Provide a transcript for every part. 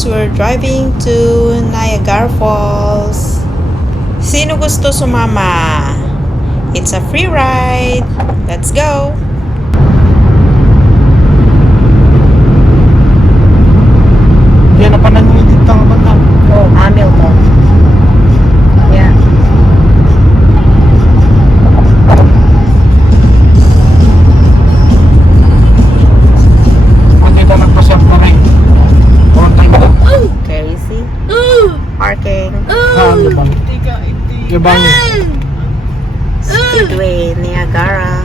guys, we're driving to Niagara Falls. Sino gusto sumama? It's a free ride. Let's go! Yan na pa nangingitit ang banda. Oh, Hamilton. Yeah. Dito nagpasyap na rin. Konting ba? Okay, see? Parking. Labang. Labang. Speedway, Niagara.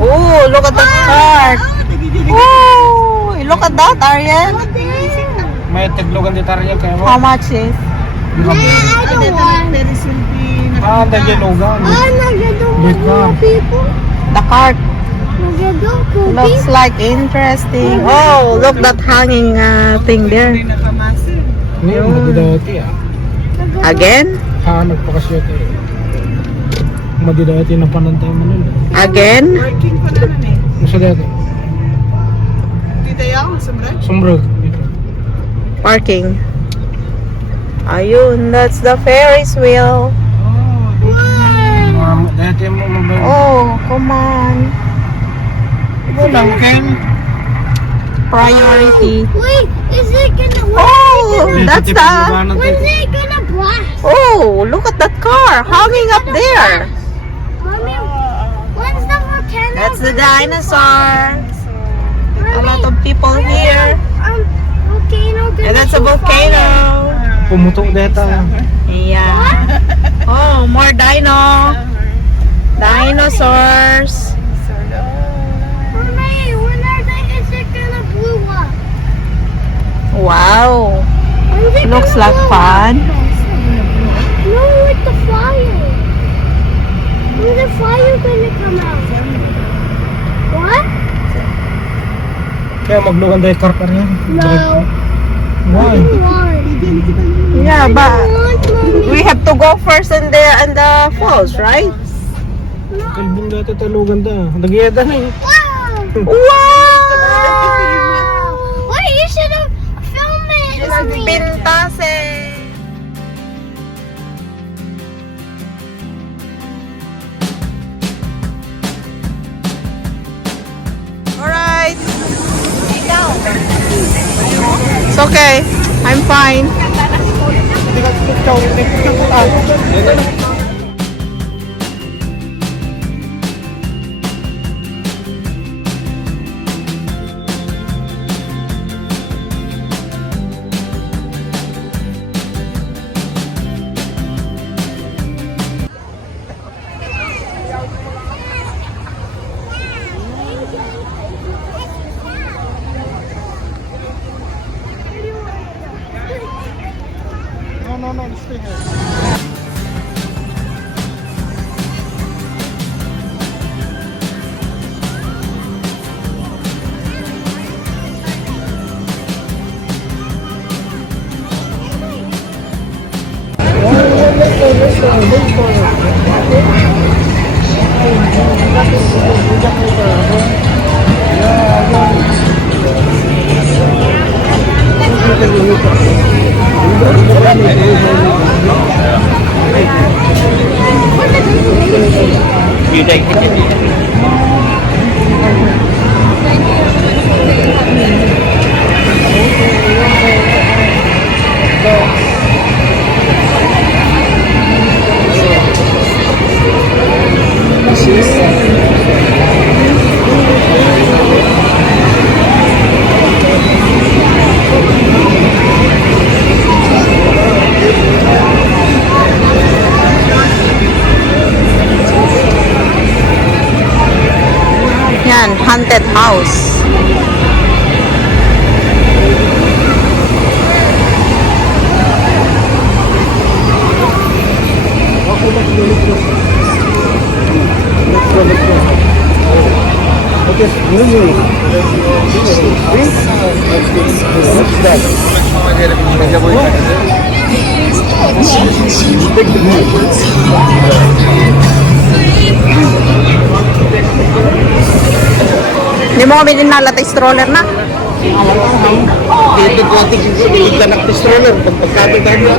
Oh, look at that park. Oh, look at that, Ariel. May taglogan dito rin kaya mo. How much is? Nagyalugan. The cart. Looks like interesting. Oh, look that hanging thing there. Ngayon, madidati Again? Nagpakasyot Madidati na panantay mo nun. Again? Working ko na namin. Masa dati? Dito yung sombrero. Sombrero. Parking. Ayun, that's the Ferris wheel. Dati mo mabay. Oh, come on. Walang Ken. Priority. Wait, is it gonna? Oh, that's the. When's it gonna blast? Oh, look at that car hanging up there. Mommy, when's the volcano? That's the dinosaur. A lot of people here. Volcano. And that's a volcano. Pumutok data. Yeah. Oh, more dino. Dinosaurs. Mommy, is it gonna blow up? Wow. When's it Looks gonna like blow fun. up? No, with the fire. When's the fire gonna come out? What? Kaya maglugan dahil karkar yan. No. Why? Yeah, but we have to go first in the falls, right? Kalbong dati talugan da. Nagyeda na eh. Wow! Wow! Wait, you should have filmed it. Mommy. Pintase. Alright. It's okay. I'm fine. No, stay here. You take it. Yan, haunted house. Hindi mo kami din nalatay stroller na. Dito ko ating hindi ka naktistroller. Pagpagkabit tayo.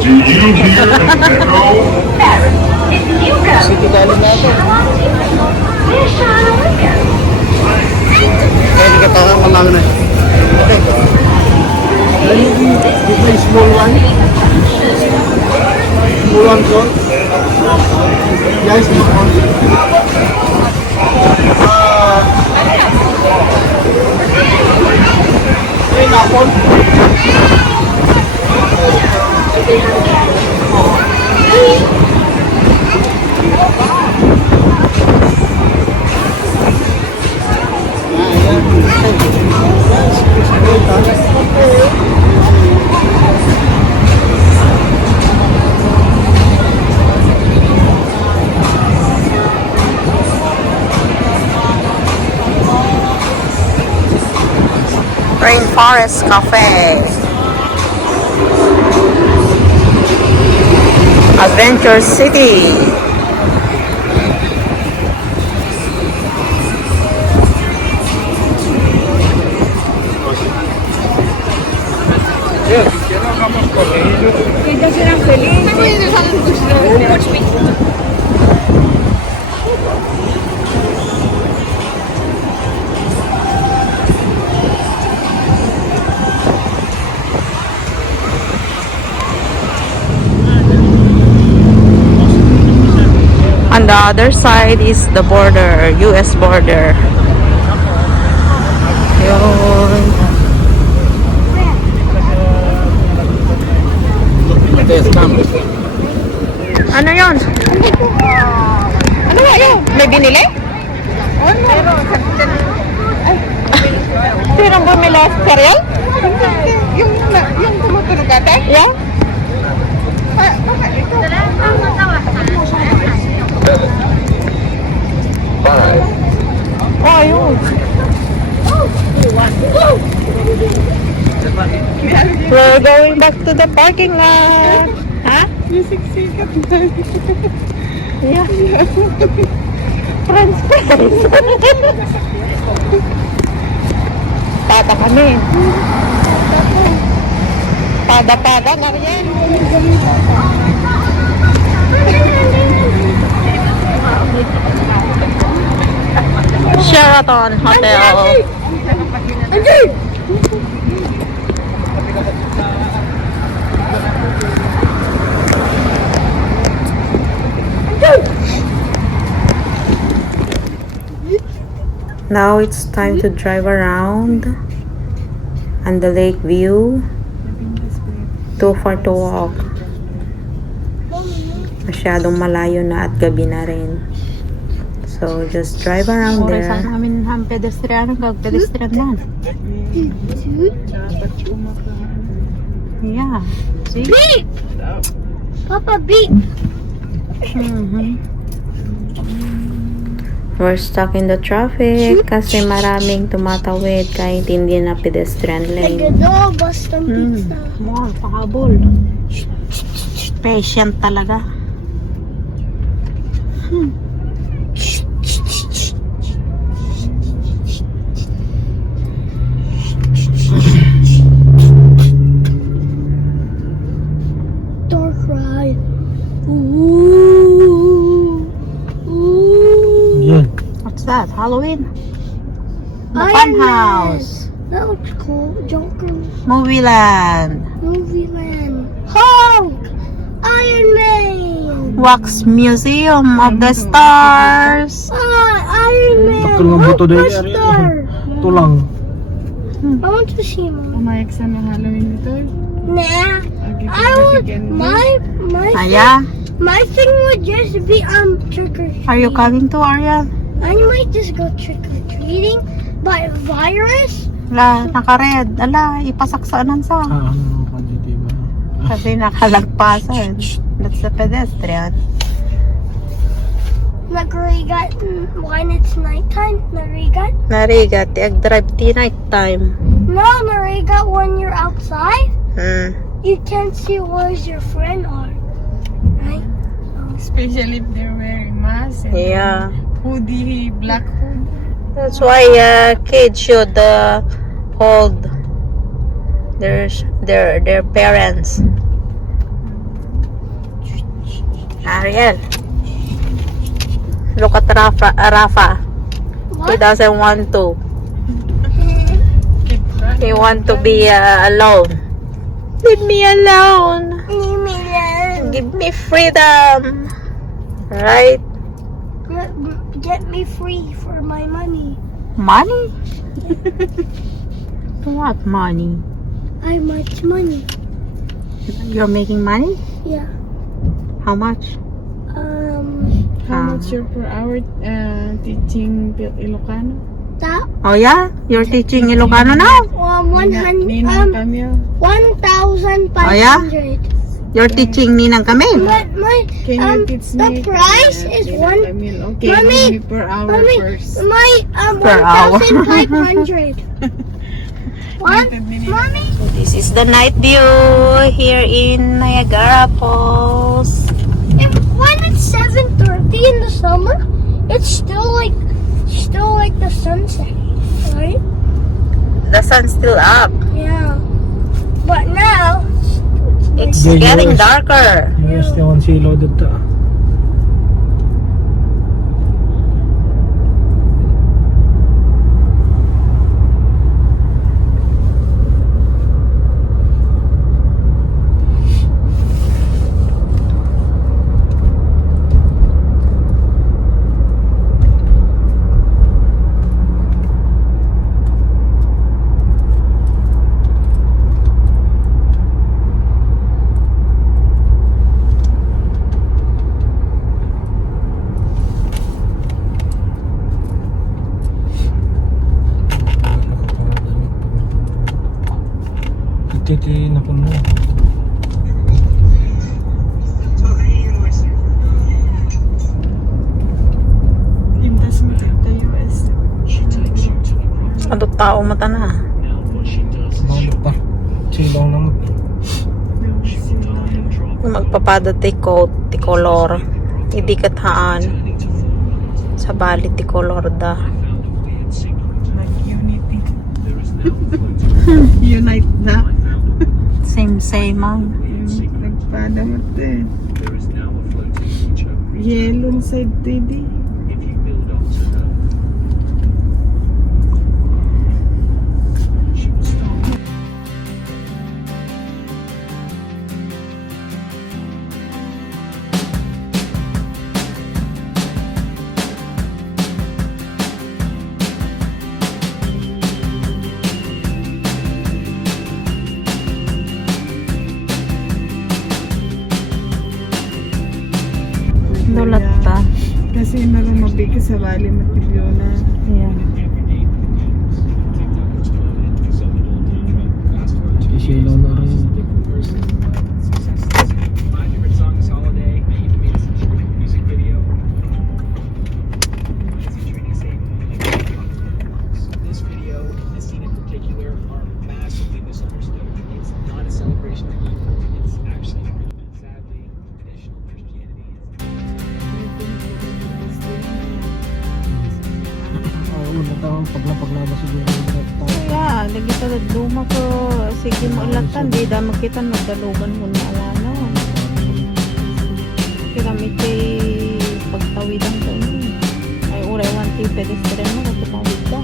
Do you hear an echo? Sige, dali na ito. Hindi ka tawa ka lang na. Okay. This is small one. Small one, so. Yes, small one. Ay, napon. Rainforest Cafe. Adventure City. On the other side is the border, US border. Yun. Ano yun? Ano nga yun? May binili? Sino bumili? Cereal? Yung tumutulog ate? Yeah? Oh, yun. We're going back to the parking lot. Ha? Siksikat na. Yeah. French fries. Pada kami. Pada na rin. Sheraton Hotel. Now it's time to drive around and the lake view. Too far to walk. Masyadong malayo na at gabi na rin. So just drive around there. Saan namin ang pedestrian, pedestrian lang. Yeah. See? Beep! Papa, beep! We're stuck in the traffic kasi maraming tumatawid kahit hindi na pedestrian lane. Nagado, basta pizza. More, pahabol. Patient talaga. Dark ride. Ooh. Yan. What's that? Halloween? The Iron fun Man. house. That looks cool. Joker. Movie land. Movie land. Hulk! Iron Man! Wax Museum of the Stars. Iron Man! Takal ng buto din. Hulkbuster! Ito lang. I want to see him. Umayag sa ng Halloween dito. Nah. I would, Aya, my thing would just be trick or treat. are you coming to Ariel? I might just go trick or treating, but virus? Ala, naka-red. Ala, ipasaksanan sa. Ano ka dito ba? Kasi nakalagpasan. That's the pedestrian. Nagrigat when it's nighttime. Narigat? Narigat, drive ti night time. No, Narigat when you're outside. Hmm. You can't see where's your friend are. Right? Especially if they're wearing masks and Yeah. hoodie, black hoodie. That's why kids should hold their parents. Ariel, look at Rafa. He doesn't want to. He want to be alone. Leave me alone. Leave me alone. Give me freedom. Right? Get me free for my money. Money? What money? How much money? You're making money? Yeah. How much? How much your per hour teaching Ilocano? That Oh yeah? You're teaching Ilocano now? 100 Ninang Camille. 1,500. Oh, yeah? You're teaching Ninang kami? But my Can you teach the me? price is Ninang one. Camille. Okay, Mommy, give me per hour Mommy, first. my Per hour. 1,500. What? Mommy? This is the night view here in Niagara Falls. When it's 7:30 in the summer, it's still like the sunset, right? The sun's still up. Yeah. But now It's The getting US. darker. Yes, yung silo dito. Titi na puno. Pintas mo dito US. Ano tao mata na? Balo pa. Silaw lang. Magpapada ti color. Hindi kathaan. Sa bali ti color da. Like unity. Unite na. Same ang. Nagpada mo ito eh. Yellow side tedi. Dulat ta. Kasi narumabig ka sa bali matibiyona. Yeah. Silaw na rin. Oo, natawang paglapag-laba siguro. Yeah, lagi ta luma ko sige mo ulatan di da makita nagdalugan mo na awano. Kaya may pagtawidan ko ni. Ay uray one ti pedestrian mo katupang widda.